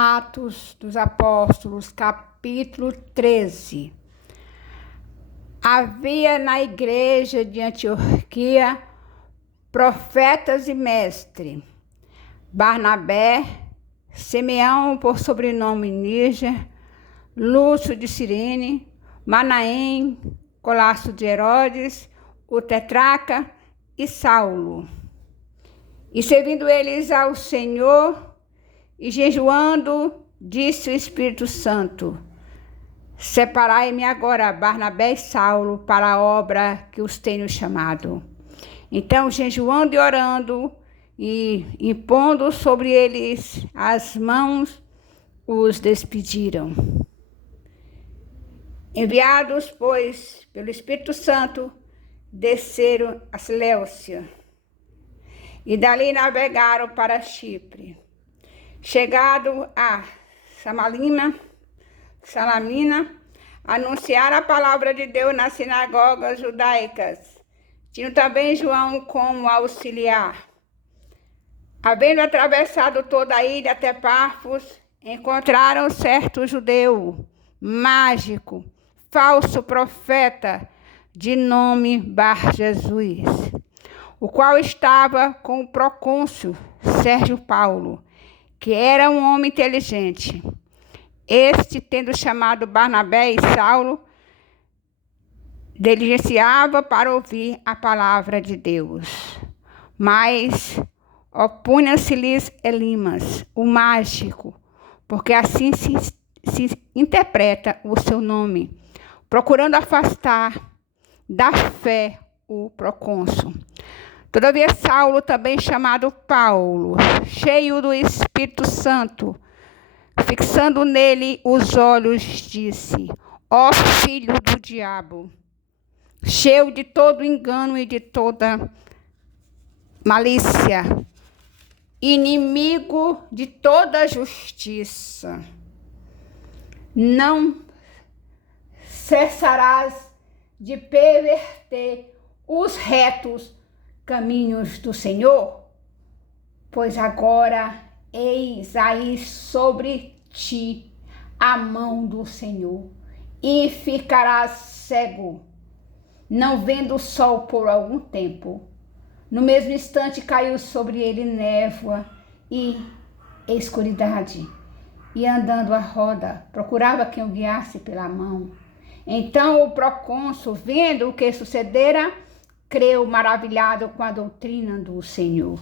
Atos dos Apóstolos, capítulo 13. Havia na igreja de Antioquia profetas e mestres: Barnabé, Simeão, por sobrenome Níger, Lúcio de Cirene, Manaém, Colasso de Herodes, o tetrarca e Saulo. E servindo eles ao Senhor e jejuando, disse o Espírito Santo: separai-me agora Barnabé e Saulo para a obra que os tenho chamado. Então, jejuando e orando e impondo sobre eles as mãos, os despediram. Enviados, pois, pelo Espírito Santo, desceram a Seleucia e dali navegaram para Chipre. Chegado a Salamina, anunciaram a palavra de Deus nas sinagogas judaicas. Tinham também João como auxiliar. Havendo atravessado toda a ilha até Pafos, encontraram certo judeu, mágico, falso profeta, de nome Bar-Jesus, o qual estava com o procônsul Sérgio Paulo, que era um homem inteligente. Este, tendo chamado Barnabé e Saulo, diligenciava para ouvir a palavra de Deus. Mas opunha-se-lhes Elimas, o mágico, porque assim se interpreta o seu nome, procurando afastar da fé o procônsul. Todavia Saulo, também chamado Paulo, cheio do Espírito Santo, fixando nele os olhos, disse: ó filho do diabo, cheio de todo engano e de toda malícia, inimigo de toda justiça, não cessarás de perverter os retos caminhos do Senhor? Pois agora eis aí sobre ti a mão do Senhor, e ficarás cego, não vendo o sol por algum tempo. No mesmo instante caiu sobre ele névoa e escuridade, e andando à roda, procurava quem o guiasse pela mão. Então o procônsul, vendo o que sucedera, creu maravilhado com a doutrina do Senhor.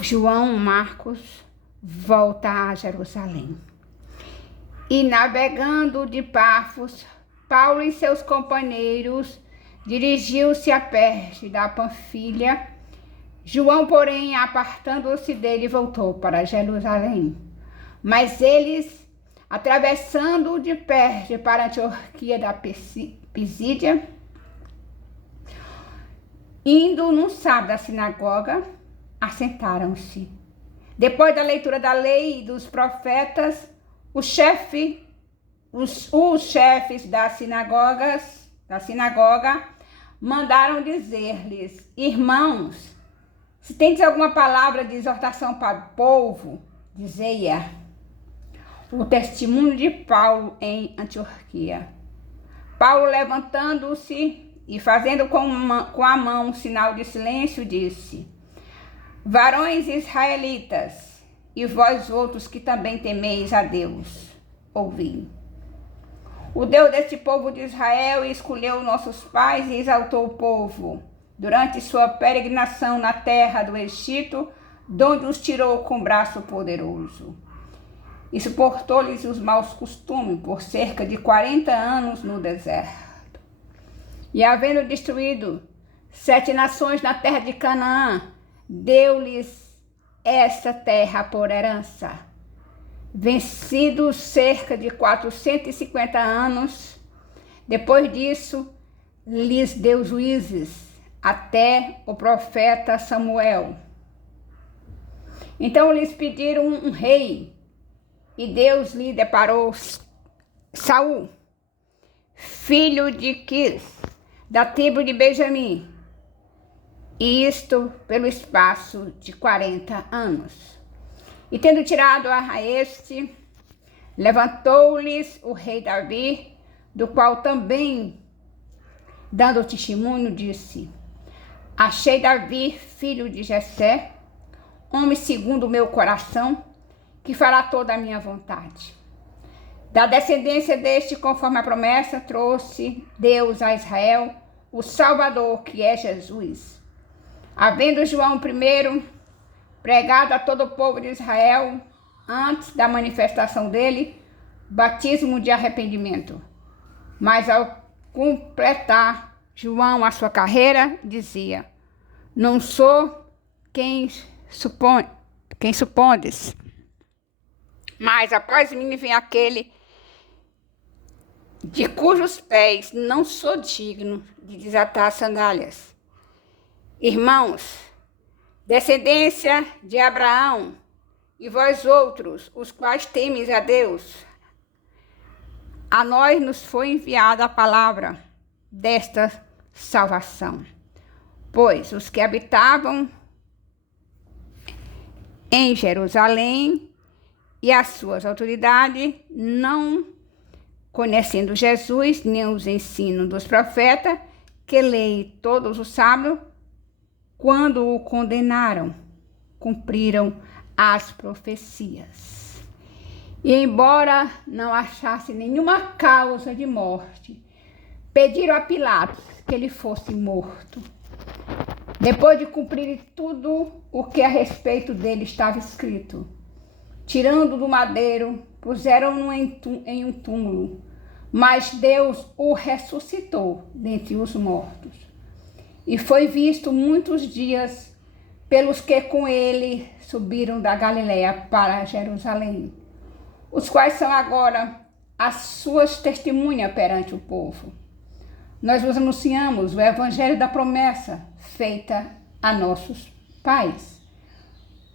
João Marcos volta a Jerusalém. E navegando de Pafos, Paulo e seus companheiros dirigiu-se a Perge da Panfilha. João, porém, apartando-se dele, voltou para Jerusalém. Mas eles, atravessando de Perge para a Antioquia da Pisídia, indo num sábado à sinagoga, assentaram-se. Depois da leitura da lei e dos profetas, os chefes da sinagoga mandaram dizer-lhes: irmãos, se tendes alguma palavra de exortação para o povo, dizei-a. O testemunho de Paulo em Antioquia. Paulo, levantando-se e fazendo com a mão um sinal de silêncio, disse: varões israelitas, e vós outros que também temeis a Deus, ouvi. O Deus deste povo de Israel escolheu nossos pais e exaltou o povo durante sua peregrinação na terra do Egito, donde os tirou com braço poderoso. E suportou-lhes os maus costumes por cerca de 40 anos no deserto. E havendo destruído 7 nações na terra de Canaã, deu-lhes essa terra por herança. Vencidos cerca de 450 anos, depois disso, lhes deu juízes até o profeta Samuel. Então lhes pediram um rei, e Deus lhe deparou Saul, filho de Quis, da tribo de Benjamim, e isto pelo espaço de 40 anos. E tendo tirado a este, levantou-lhes o rei Davi, do qual também, dando testemunho, disse: achei Davi, filho de Jessé, homem segundo o meu coração, que fará toda a minha vontade. Da descendência deste, conforme a promessa, trouxe Deus a Israel o Salvador, que é Jesus. Havendo João primeiro pregado a todo o povo de Israel, antes da manifestação dele, batismo de arrependimento. Mas ao completar João a sua carreira, dizia: não sou quem supondes, mas após mim vem aquele de cujos pés não sou digno de desatar as sandálias. Irmãos, descendência de Abraão, e vós outros, os quais temeis a Deus, a nós nos foi enviada a palavra desta salvação. Pois os que habitavam em Jerusalém e as suas autoridades, não conhecendo Jesus, nem os ensinos dos profetas, que leem todos os sábados, quando o condenaram, cumpriram as profecias. E embora não achasse nenhuma causa de morte, pediram a Pilatos que ele fosse morto. Depois de cumprir tudo o que a respeito dele estava escrito, tirando do madeiro, puseram-no em um túmulo, mas Deus o ressuscitou dentre os mortos. E foi visto muitos dias pelos que com ele subiram da Galileia para Jerusalém, os quais são agora as suas testemunhas perante o povo. Nós vos anunciamos o evangelho da promessa feita a nossos pais,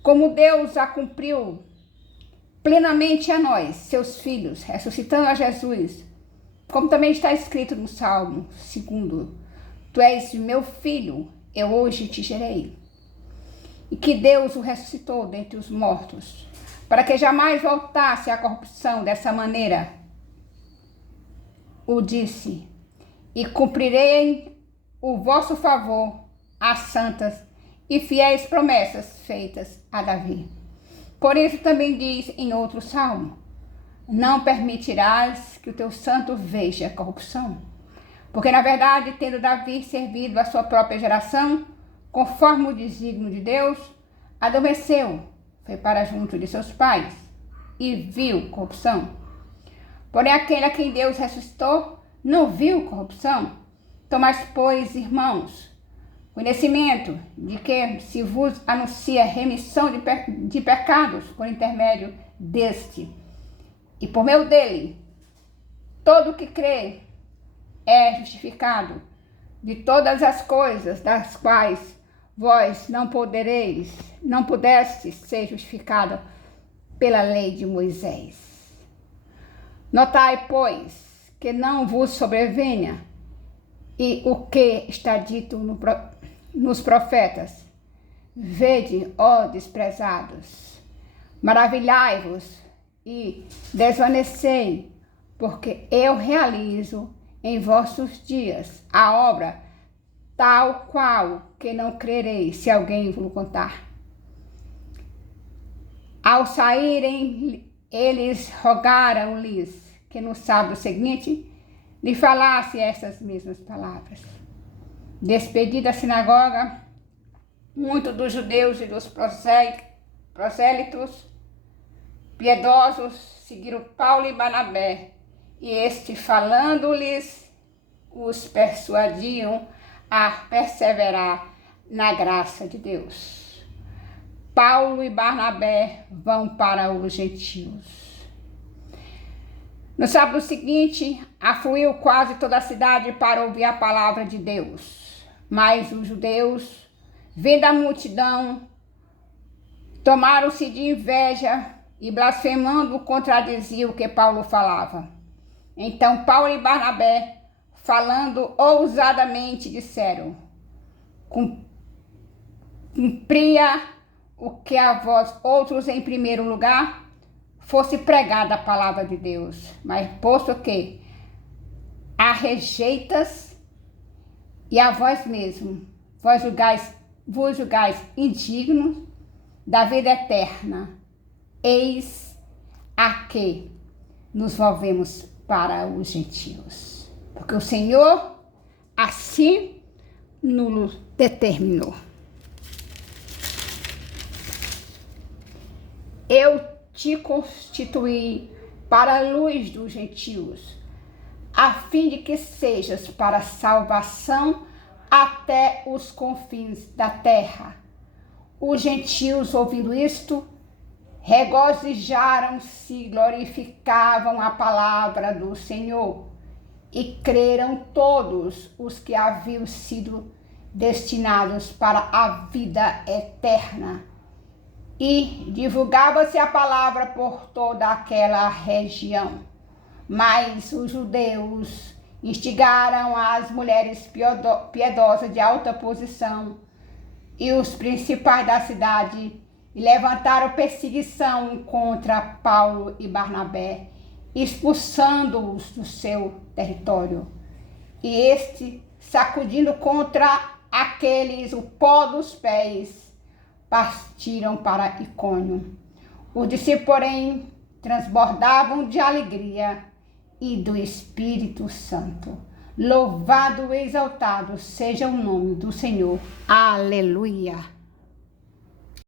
como Deus a cumpriu plenamente a nós, seus filhos, ressuscitando a Jesus, como também está escrito no Salmo 2: tu és meu filho, eu hoje te gerei. E que Deus o ressuscitou dentre os mortos, para que jamais voltasse à corrupção. Dessa maneira o disse: e cumprirei o vosso favor as santas e fiéis promessas feitas a Davi. Por isso também diz em outro salmo: não permitirás que o teu santo veja corrupção. Porque, na verdade, tendo Davi servido a sua própria geração, conforme o desígnio de Deus, adormeceu, foi para junto de seus pais e viu corrupção. Porém, aquele a quem Deus ressuscitou não viu corrupção. Tomais, pois, irmãos, conhecimento de que se vos anuncia remissão de pecados por intermédio deste, e por meio dele, todo o que crê é justificado de todas as coisas das quais vós não pudestes ser justificado pela lei de Moisés. Notai, pois, que não vos sobrevenha e o que está dito nos profetas: vede, ó desprezados, maravilhai-vos e desvanecei, porque eu realizo em vossos dias a obra tal qual que não crereis se alguém vos contar. Ao saírem, eles rogaram-lhes que no sábado seguinte lhe falasse essas mesmas palavras. Despedida a sinagoga, muitos dos judeus e dos prosélitos piedosos seguiram Paulo e Barnabé, e este, falando-lhes, os persuadiam a perseverar na graça de Deus. Paulo e Barnabé vão para os gentios. No sábado seguinte, afluiu quase toda a cidade para ouvir a palavra de Deus. Mas os judeus, vendo a multidão, tomaram-se de inveja e, blasfemando, contradiziam o que Paulo falava. Então Paulo e Barnabé, falando ousadamente, disseram: cumpria o que a vós outros em primeiro lugar fosse pregada a palavra de Deus, mas posto que a rejeitas e a vós mesmo, vos julgais indignos da vida eterna, eis a que nos movemos para os gentios, porque o Senhor assim nos determinou. Eu te constituí para a luz dos gentios, a fim de que sejas para salvação até os confins da terra. Os gentios, ouvindo isto, regozijaram-se e glorificavam a palavra do Senhor, e creram todos os que haviam sido destinados para a vida eterna. E divulgava-se a palavra por toda aquela região. Mas os judeus instigaram as mulheres piedosas de alta posição e os principais da cidade e levantaram perseguição contra Paulo e Barnabé, expulsando-os do seu território. E este, sacudindo contra aqueles o pó dos pés, partiram para Icônio. Os discípulos, porém, transbordavam de alegria e do Espírito Santo. Louvado e exaltado seja o nome do Senhor. Aleluia!